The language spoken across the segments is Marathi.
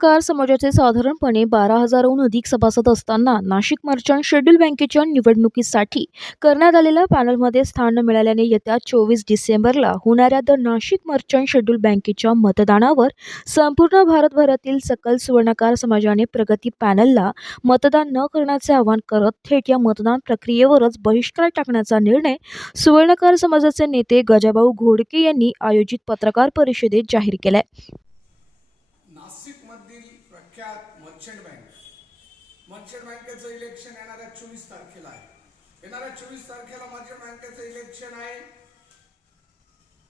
कार समाजाचे साधारणपणे बारा हजाराहून अधिक सभासद असताना नाशिक मर्चंट शेड्यूल बँकेच्या निवडणुकीसाठी करण्यात आलेल्या पॅनलमध्ये स्थान मिळाल्याने येत्या चोवीस डिसेंबरला होणाऱ्या द नाशिक मर्चंट शेड्यूल बँकेच्या मतदानावर संपूर्ण भारतभरातील सकल सुवर्णकार समाजाने प्रगती पॅनलला मतदान न करण्याचे आवाहन करत थेट या मतदान प्रक्रियेवरच बहिष्कार टाकण्याचा निर्णय सुवर्णकार समाजाचे नेते गजाभाऊ घोडके यांनी आयोजित पत्रकार परिषदेत जाहीर केलाय नाशिकमधील प्रख्यात मर्चंट बँक मर्चंट बँकेचं इलेक्शन येणाऱ्या चोवीस तारखेला आहे येणाऱ्या चोवीस तारखेला मर्चंट बँकेचं इलेक्शन आहे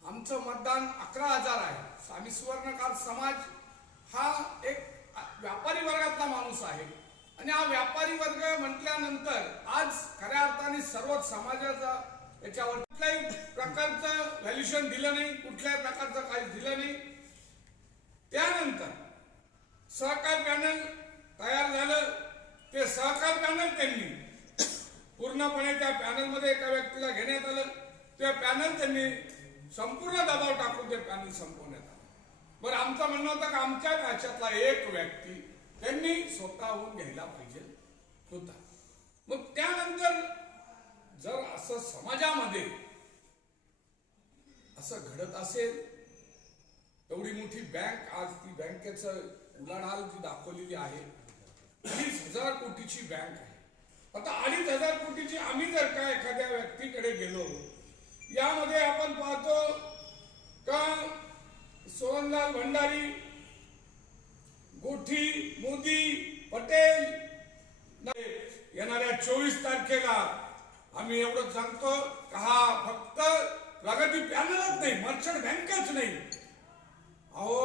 आमचं मतदान अकरा हजार आहे. आम्ही सुवर्णकार समाज हा एक व्यापारी वर्गातला माणूस आहे. आणि हा व्यापारी वर्ग म्हटल्यानंतर आज खऱ्या अर्थाने सर्वच समाजाचा याच्यावर कुठल्याही प्रकारचं व्हॅल्युशन दिलं नाही कुठल्याही प्रकारचं काही दिलं नाही. त्यानंतर सहकार पॅनल तयार झालं. ते सहकार पॅनल त्यांनी पूर्णपणे त्या पॅनलमध्ये एका व्यक्तीला घेण्यात आलं. त्या पॅनल त्यांनी संपूर्ण दबाव टाकून ते पॅनल संपवण्यात आलं बरं आमचं म्हणणं होतं की आमच्या राज्यातला एक व्यक्ती त्यांनी स्वतःहून घ्यायला पाहिजे होता. मग त्यानंतर जर असं समाजामध्ये असं घडत असेल एवढी मोठी बँक आज ती बँकेचं उलाढाल जी दाखवलेली आहे. अडीच हजार कोटीची बँक आहे. आता अडीच हजार कोटीची आम्ही जर का एखाद्या व्यक्तीकडे गेलो यामध्ये आपण पाहतो का सोहनलाल भंडारी गोठी मोदी पटेल नाही, येणाऱ्या चोवीस तारखेला आम्ही एवढं सांगतो का हा फक्त प्रगती पॅनलच नाही मर्चंट बँकच नाही. अहो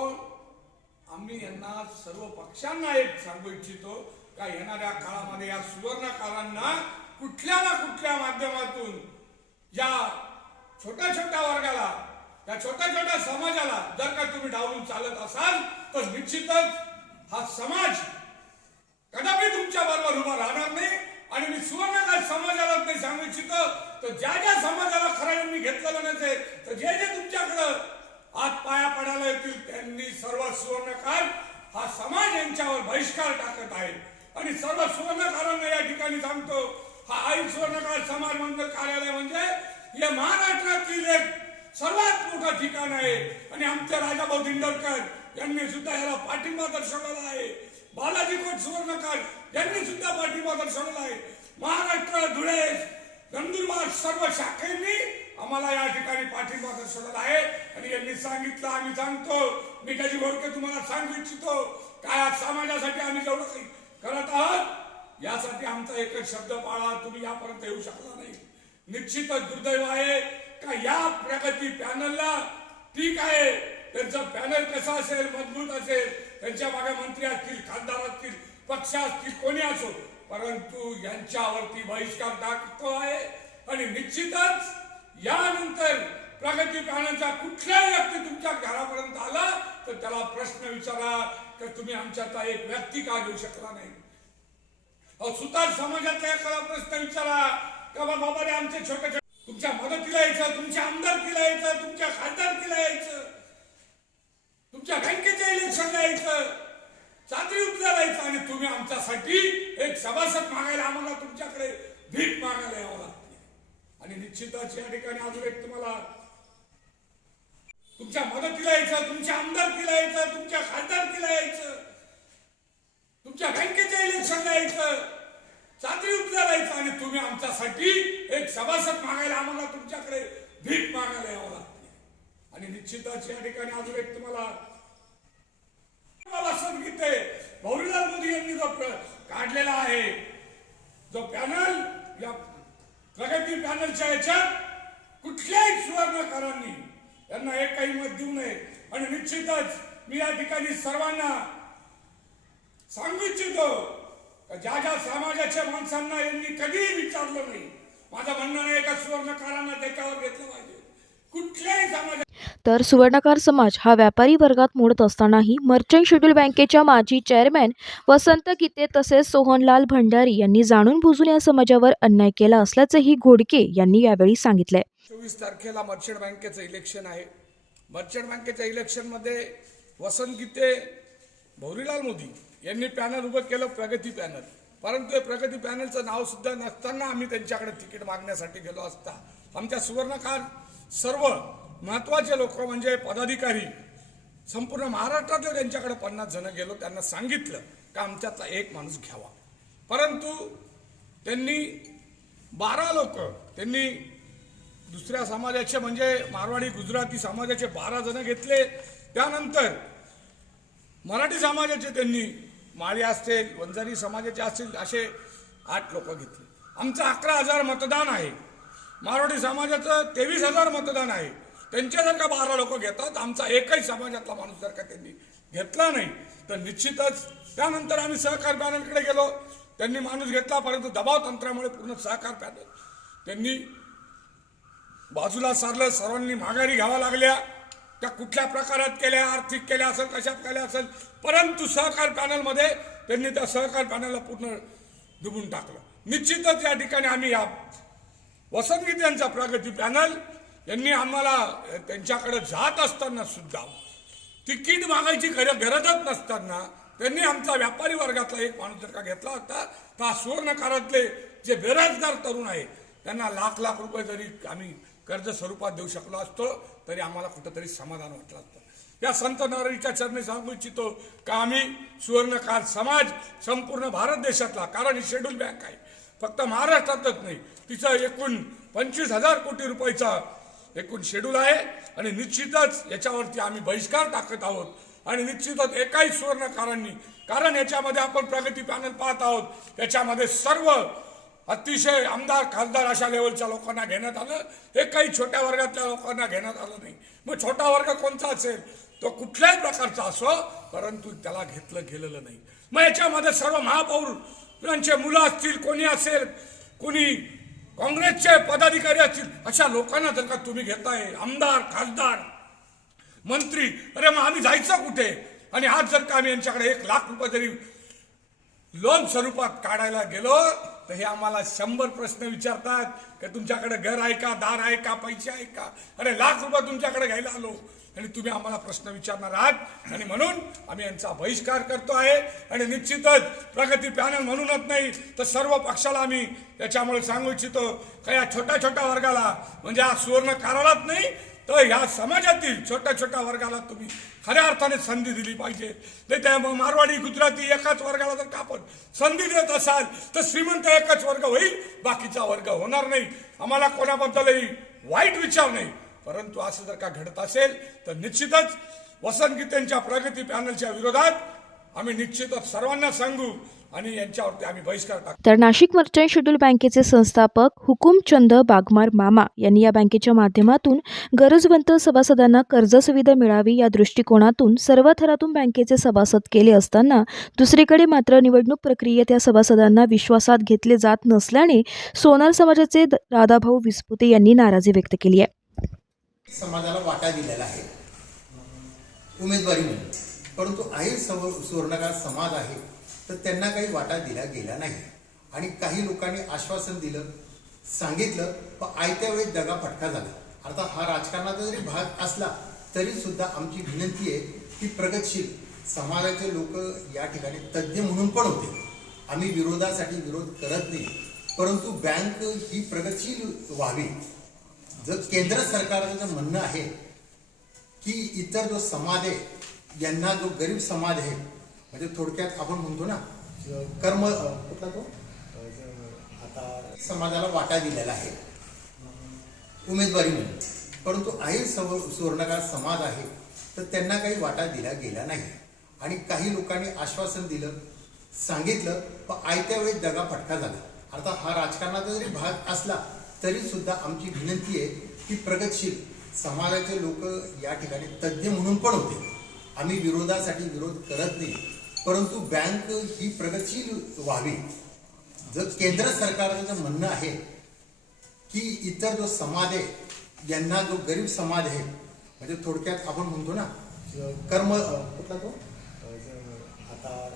आम्ही यांना सर्व पक्षांना एक सांगू इच्छितो का येणाऱ्या काळामध्ये या सुवर्ण काळांना कुठल्या ना कुठल्या माध्यमातून या छोट्या छोट्या वर्गाला त्या छोट्या छोट्या समाजाला जर का तुम्ही डावलून चालत असाल तर निश्चितच हा समाज कदापि तुमच्या बरोबर उभा राहणार नाही. आणि मी सुवर्णकार समाजाला ते सांगू इच्छितो तर ज्या ज्या समाजाला खरं मी घेतलेलं नसेल तर जे जे तुमच्याकडं आज पाया पडायला येतील त्यांनी सर्व सुवर्णकार हा समाज यांच्यावर बहिष्कार टाकत आहे. आणि सर्व सुवर्णकारांना या ठिकाणी सांगतो हा आई सुवर्णकार समाज मंडळ कार्यालय म्हणजे या महाराष्ट्रातील एक सर्वात मोठं ठिकाण आहे. आणि आमच्या राजाभाऊ दिंडरकर यांनी सुद्धा याला पाठिंबा दर्शवलेला आहे. बालाजी कोट सुवर्णकर यांनी सुद्धा पाठिंबा दर्शवलेला आहे. महाराष्ट्र धुळे नंदुरबार सर्व शाखेंनी आम्हाला या ठिकाणी पाठिंबा दर्शवलेला आहे. आणि यांनी सांगितलं आम्ही सांगतो. मी काही बोलके तुम्हाला सांगू इच्छितो. काय आज समाजासाठी आम्ही जेवढं काही करत आहोत यासाठी आमचा एकच शब्द पाळा तुम्ही यापर्यंत येऊ शकला नाही. निश्चितच दुर्दैव आहे का या प्रगती पॅनलला ठीक आहे? त्यांचं पॅनल कसा असेल मजबूत असेल? त्यांच्या मागे मंत्री असतील खासदार असतील पक्ष असतील कोणी असो परंतु यांच्यावरती बहिष्कार टाकतो आहे. आणि निश्चितच यानंतर प्रगती पॅनलचा कुठलाही व्यक्ती तुमच्या घरापर्यंत आला तर त्याला प्रश्न विचारा तर तुम्ही आमच्यातला एक व्यक्ती का घेऊ शकला नाही? अहो सुतार समाजाचा एखादा प्रश्न विचारा. का बाबा रे आमचे छोटे छोटे तुमच्या मदतीला यायचं तुमच्या आमदारकीला यायचं तुमच्या खासदारकीला यायचं तुमच्या बँकेच्या इलेक्शनला यायचं चाकरी उचलायला यायचं आणि तुम्ही आमच्यासाठी एक सभासद मागायला आम्हाला तुमच्याकडे भीक मागायला यावं लागते. आणि निश्चितच या ठिकाणी अजून एक तुम्हाला तुमच्या मदतीला यायचं तुमच्या आमदारकीला यायचं तुमच्या खासदारकीला यायचं तुमच्या बँकेच्या इलेक्शनला यायचं. चादरी उचलायला आणि तुम्ही आमच्यासाठी एक सभासद मागायला आम्हाला तुमच्याकडे भीक मागायला यावं लागते. आणि निश्चितच या ठिकाणी अजून एक तुम्हाला संगीत आहे भौरीलाल मोदी यांनी जो काढलेला आहे जो पॅनल या प्रगती पॅनलच्या याच्यात कुठल्याही सुवर्णकारांनी यांना एक काही मत देऊ नये. आणि निश्चितच मी या ठिकाणी सर्वांना सांगू इच्छितो ज्या ज्या समाजाच्या माणसांना यांनी कधीही विचारलं नाही माझं म्हणणं नाही का सुवर्णकारांना त्याच्यावर घेतलं पाहिजे. कुठल्याही समाजा तर सुवर्णकार समाज हा व्यापारी वर्गात मोडत असतानाही मर्चंट शेड्यूल बँकेच्या माजी चेअरमॅन वसंत गीते तसेच सोहनलाल भंडारी यांनी जाणून बुजून या समाजावर अन्याय केला असल्याचंही घोडके यांनी यावेळी सांगितलंय. चोवीस तारखेला मर्चंट बँकेचं इलेक्शन आहे. मर्चंट बँकेच्या इलेक्शनमध्ये वसंत गीते भौरीलाल मोदी यांनी पॅनल उभं केलं प्रगती पॅनल. परंतु हे प्रगती पॅनलचं नाव सुद्धा नसताना आम्ही त्यांच्याकडे तिकीट मागण्यासाठी गेलो असता. आमच्या सुवर्णकार सर्व महत्त्वाचे लोक म्हणजे पदाधिकारी संपूर्ण महाराष्ट्रातले त्यांच्याकडे पन्नास जण गेलो त्यांना सांगितलं का आमच्यातला एक माणूस घ्यावा. परंतु त्यांनी बारा लोक त्यांनी दुसऱ्या समाजाचे म्हणजे मारवाडी गुजराती समाजाचे बारा जण घेतले. त्यानंतर मराठी समाजाचे त्यांनी माळी असतील वंजारी समाजाचे असतील असे आठ लोक घेतले. आमचं अकरा हजार मतदान आहे. मारवाडी समाजाचं तेवीस हजार मतदान आहे. त्यांचे जर का बारा लोक घेतात आमचा एकही समाजातला माणूस जर का त्यांनी घेतला नाही तर निश्चितच त्यानंतर आम्ही सहकार पॅनलकडे गेलो. त्यांनी माणूस घेतला परंतु दबाव तंत्रामुळे पूर्ण सहकार पॅनल. त्यांनी बाजूला सारलं सर्वांनी माघारी घ्यावा लागल्या. त्या कुठल्या प्रकारात केल्या आर्थिक केल्या असेल कशात केल्या असेल परंतु सहकार पॅनलमध्ये त्यांनी त्या सहकार पॅनलला पूर्ण डुबून टाकलं. निश्चितच या ठिकाणी आम्ही या वसंत यांचा प्रगती पॅनल यांनी आम्हाला त्यांच्याकडे जात असताना सुद्धा तिकीट मागायची खरं गरजच नसताना त्यांनी आमचा व्यापारी वर्गातला एक माणूस जर का घेतला होता तर सुवर्णकारातले जे बेरोजगार तरुण आहे त्यांना लाख लाख रुपये जरी आम्ही कर्ज स्वरूपात देऊ शकलो असतो तरी आम्हाला कुठंतरी समाधान वाटलं असतं. या संत नारळीच्या चरणी सांगू इच्छितो का आम्ही सुवर्णकार समाज संपूर्ण भारत देशातला कारण ही शेड्यूल बँक आहे. फक्त महाराष्ट्रातच नाही तिचं एकूण पंचवीस हजार कोटी रुपयाचा एकूण शेड्यूल आहे आणि निश्चितच याच्यावरती आम्ही बहिष्कार टाकत आहोत. आणि निश्चितच एकाही सुवर्णकारांनी कारण याच्यामध्ये आपण प्रगती पॅनल पाहत आहोत याच्यामध्ये सर्व अतिशय आमदार खासदार अशा लेवलच्या लोकांना घेण्यात आलं. हे काही छोट्या वर्गातल्या लोकांना घेण्यात आलं नाही. मग छोटा वर्ग कोणता असेल? तो कुठल्याही प्रकारचा असो परंतु त्याला घेतलं गेलेलं नाही. मग याच्यामध्ये सर्व महापौरांचे मुलं असतील कोणी असेल कोणी काँग्रेसचे पदाधिकारी असतील अशा लोकांना जर का तुम्ही घेताय आमदार खासदार मंत्री अरे मग आम्ही जायचं कुठे? आणि आज जर का आम्ही यांच्याकडे एक लाख रुपये जरी लोन स्वरूपात काढायला गेलो तर हे आम्हाला शंभर प्रश्न विचारतात का तुमच्याकडे घर आहे का दार आहे का पैसे आहे का? अरे लाख रुपये तुमच्याकडे घ्यायला आलो. आणि तुम्ही आम्हाला प्रश्न विचारणार आहात. आणि म्हणून आम्ही यांचा बहिष्कार करतो आहे. आणि निश्चितच प्रगती पॅनल म्हणूनच नाही तर सर्व पक्षाला आम्ही त्याच्यामुळे सांगू इच्छितो का या छोट्या छोट्या वर्गाला म्हणजे आज सुवर्ण काराळात नाही तर ह्या समाजातील छोट्या छोट्या वर्गाला तुम्ही खऱ्या अर्थाने संधी दिली पाहिजे. नाही त्या मग मारवाडी गुजराती एकाच वर्गाला जर का आपण संधी देत असाल तर श्रीमंत एकच वर्ग होईल बाकीचा वर्ग होणार नाही. आम्हाला कोणाबद्दलही वाईट विचार नाही. परंतु असं जर का घडत असेल तर निश्चितच वसंत गीतेंच्या प्रगती पॅनलच्या विरोधात आम्ही निश्चितच सर्वांना सांगू आणि यांच्यावरती आम्ही बहिष्कार टाकू. तर नाशिक मर्चंट शेड्यूल बँकेचे संस्थापक हुकुमचंद बागमार मामा यांनी या बँकेच्या माध्यमातून गरजवंत सभासदांना कर्ज सुविधा मिळावी या दृष्टिकोनातून सर्व थरातून बँकेचे सभासद केले असताना दुसरीकडे मात्र निवडणूक प्रक्रियेत या सभासदांना विश्वासात घेतले जात नसल्याने सोनार समाजाचे द- राधाभाऊ विस्पुते यांनी नाराजी व्यक्त केली आहे. समाजाला वाटा दिलेला आहे. उमेदवारी म्हणून. परंतु आहे सव सुवर्णकार समाज आहे तर त्यांना काही वाटा दिला गेला नाही. आणि काही लोकांनी आश्वासन दिलं सांगितलं पण आयत्या वेळी दगा फटका झाला. अर्थात हा राजकारणाचा जरी भाग असला तरी सुद्धा आमची विनंती आहे की प्रगतशील समाजाचे लोक या ठिकाणी तज्ज्ञ म्हणून पण होते. आम्ही विरोधासाठी विरोध करत नाही परंतु बँक ही प्रगतशील व्हावी. जर केंद्र सरकारचं म्हणणं आहे की इतर जो समाज आहे यांना जो गरीब समाज आहे म्हणजे थोडक्यात आपण म्हणतो ना कर्म कुठला तो? आता समाजाला वाटा दिलेला आहे. उमेदवारी म्हणून. परंतु आहे सव सुवर्णकार समाज आहे तर त्यांना काही वाटा दिला गेला नाही. आणि काही लोकांनी आश्वासन दिलं सांगितलं पण आयत्या वेळी दगा फटका झाला. अर्थात हा राजकारणाचा जरी भाग असला तरी सुद्धा आमची विनंती आहे की प्रगतशील समाजाचे लोक या ठिकाणी तज्ज्ञ म्हणून पण होते. आम्ही विरोधासाठी विरोध करत नाही परंतु बँक ही प्रगतशील व्हावी. जर केंद्र सरकारचं जर म्हणणं आहे की इतर जो समाज आहे यांना जो गरीब समाज आहे म्हणजे थोडक्यात आपण म्हणतो ना कर्म कुठला तो? ज- आता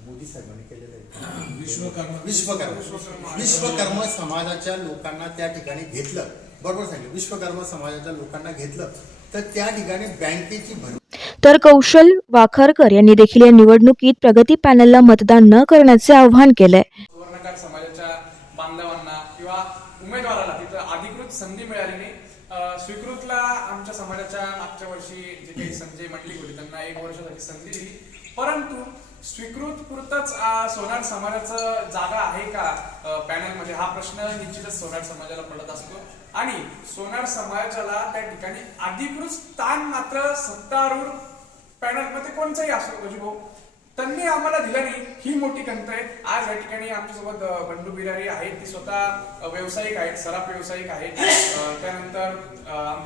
मोदी साहेबांनी केलेलं आहे. विश्वकर्मा विश्वकर्मा. विश्वकर्म. समाजाच्या लोकांना त्या ठिकाणी घेतलं. बरोबर सांगितलं. विश्वकर्म समाजाच्या लोकांना घेतलं. तर त्या ठिकाणी बँकेची भर तर कौशल वाखरकर यांनी देखील या निवडणुकीत प्रगती पॅनलला मतदान न करण्याचे आवाहन केलंय. समाजाच्या बांधवांना किंवा उमेदवाराला तिथं अधिकृत संधी मिळाली नाही. स्वीकृतला आमच्या समाजाच्या मागच्या वर्षी जे काही संजय मंडलिक होते त्यांना एक वर्षासाठी संधी दिली. परंतु स्वीकृत पुरतच सोनार समाजाचं जागा आहे का? पॅनलमध्ये हा प्रश्न निश्चितच सोनार समाजाला पडत असतो. आणि सोनार समाजाला त्या ठिकाणी अधिकृत स्थान मात्र सत्तारूढ पॅनल. मध्ये कोणताही असो म्हणजे भाऊ त्यांनी आम्हाला दिलं नाही. ही मोठी खंत आहे. आज या ठिकाणी आमच्यासोबत बंडू बिरारी आहेत. ती स्वतः व्यावसायिक आहेत सराफ व्यावसायिक आहेत. त्यानंतर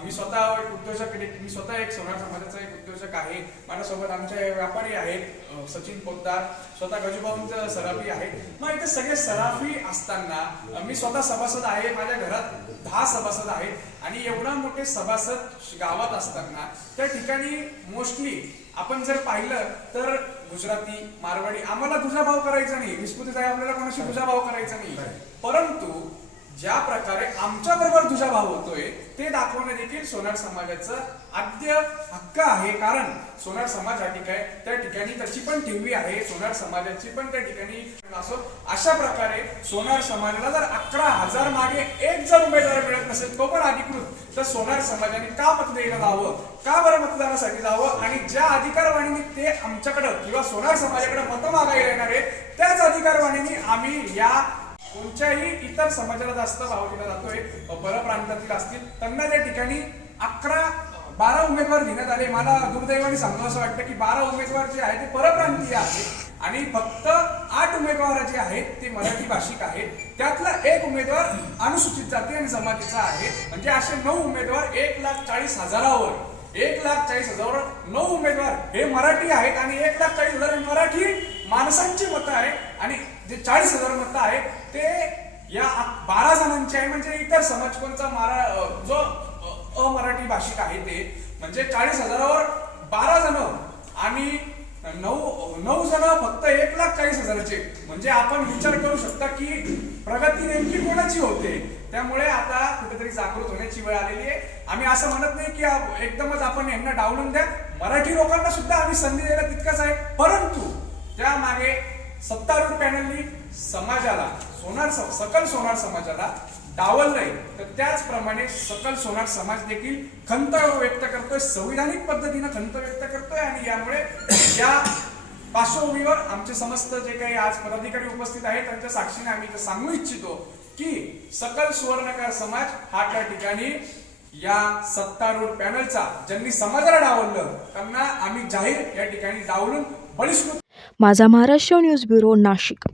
मी स्वतः एक उद्योजक आहे. मी स्वतः एक सोनार समाजाचा एक उद्योजक आहे. माझ्यासोबत आमचे व्यापारी आहेत सचिन पोद्दार. स्वतः गजूभाऊंचं सराफी आहे मग इथे सगळे सराफी असताना मी स्वतः सभासद आहे. माझ्या घरात दहा सभासद आहेत. आणि एवढा मोठे सभासद गावात असताना त्या ठिकाणी मोस्टली आपण जर पाहिलं तर गुजराती मारवाडी आम्हाला दुजाभाव करायचा नाही. विस्मृतीत आहे आपल्याला कोणाशी दुजाभाव करायचा नाही. परंतु ज्या प्रकारे आमच्या बरोबर भाव होतोय ते दाखवणं देखील सोनार समाजाचं आद्य हक्क आहे. कारण सोनार समाज या ठिकाणी त्या ठिकाणी त्याची पण ठेवी आहे सोनार समाजाची पण त्या ठिकाणी असो. अशा प्रकारे सोनार समाजाला जर अकरा हजार मागे एक जर उमेदवार मिळत नसेल तो पण अधिकृत. तर सोनार समाजाने का मत जावं? का बरं मतदानासाठी जावं? आणि ज्या अधिकारवाणीने ते आमच्याकडं किंवा सोनार समाजाकडे मतं मागायला येणार आहे त्याच अधिकारवाणीने आम्ही या कोणत्याही इतर समाजाला जास्त भाव दिला जातोय परप्रांतातील असतील. त्यांना त्या ठिकाणी अकरा बारा उमेदवार घेण्यात आले. मला दुर्दैवाने सांगू असं वाटतं की बारा उमेदवार जे आहेत ते परप्रांतीय आहेत. आणि फक्त आठ उमेदवार जे आहेत ते मराठी भाषिक आहेत. त्यातला एक उमेदवार अनुसूचित जाती आणि जमातीचा आहे. म्हणजे असे नऊ उमेदवार एक लाख चाळीस हजारावर. एक लाख चाळीस हजारावर नऊ उमेदवार हे मराठी आहेत. आणि एक लाख चाळीस हजार मराठी माणसांची मतं आहे आणि जे चाळीस हजार मतं आहेत ते या बारा जणांचे आहे म्हणजे इतर समाज कोणचा मारा जो अमराठी भाषिक आहे ते म्हणजे चाळीस हजारावर बारा जण आणि नऊ नऊ जण फक्त एक लाख चाळीस हजाराचे. म्हणजे आपण विचार करू शकता की प्रगती नेमकी कोणाची होते? त्यामुळे आता कुठेतरी जागृत होण्याची वेळ आलेली आहे. आम्ही असं म्हणत नाही की एकदमच आपण यांना डावलून द्या. मराठी लोकांना सुद्धा आम्ही संधी द्यायला तितकंच आहे. परंतु त्यामागे सत्तारूढ पॅनलनी समाजाला सोनार सकल सोनार समाजाला डावललंय तर त्याचप्रमाणे सकल सोनार समाज देखील खंत व्यक्त करतोय संविधानिक पद्धतीनं खंत व्यक्त करतोय आणि यामुळे या पार्श्वभूमीवर आमचे समस्त जे काही आज पदाधिकारी उपस्थित आहेत त्यांच्या साक्षीने आम्ही इथं सांगू इच्छितो की सकल सुवर्णकार समाज हा त्या ठिकाणी या सत्तारूढ पॅनलचा ज्यांनी समाजाला डावललं त्यांना आम्ही जाहीर या ठिकाणी डावलून बळीष्कृत माझा महाराष्ट्र न्यूज ब्युरो नाशिक.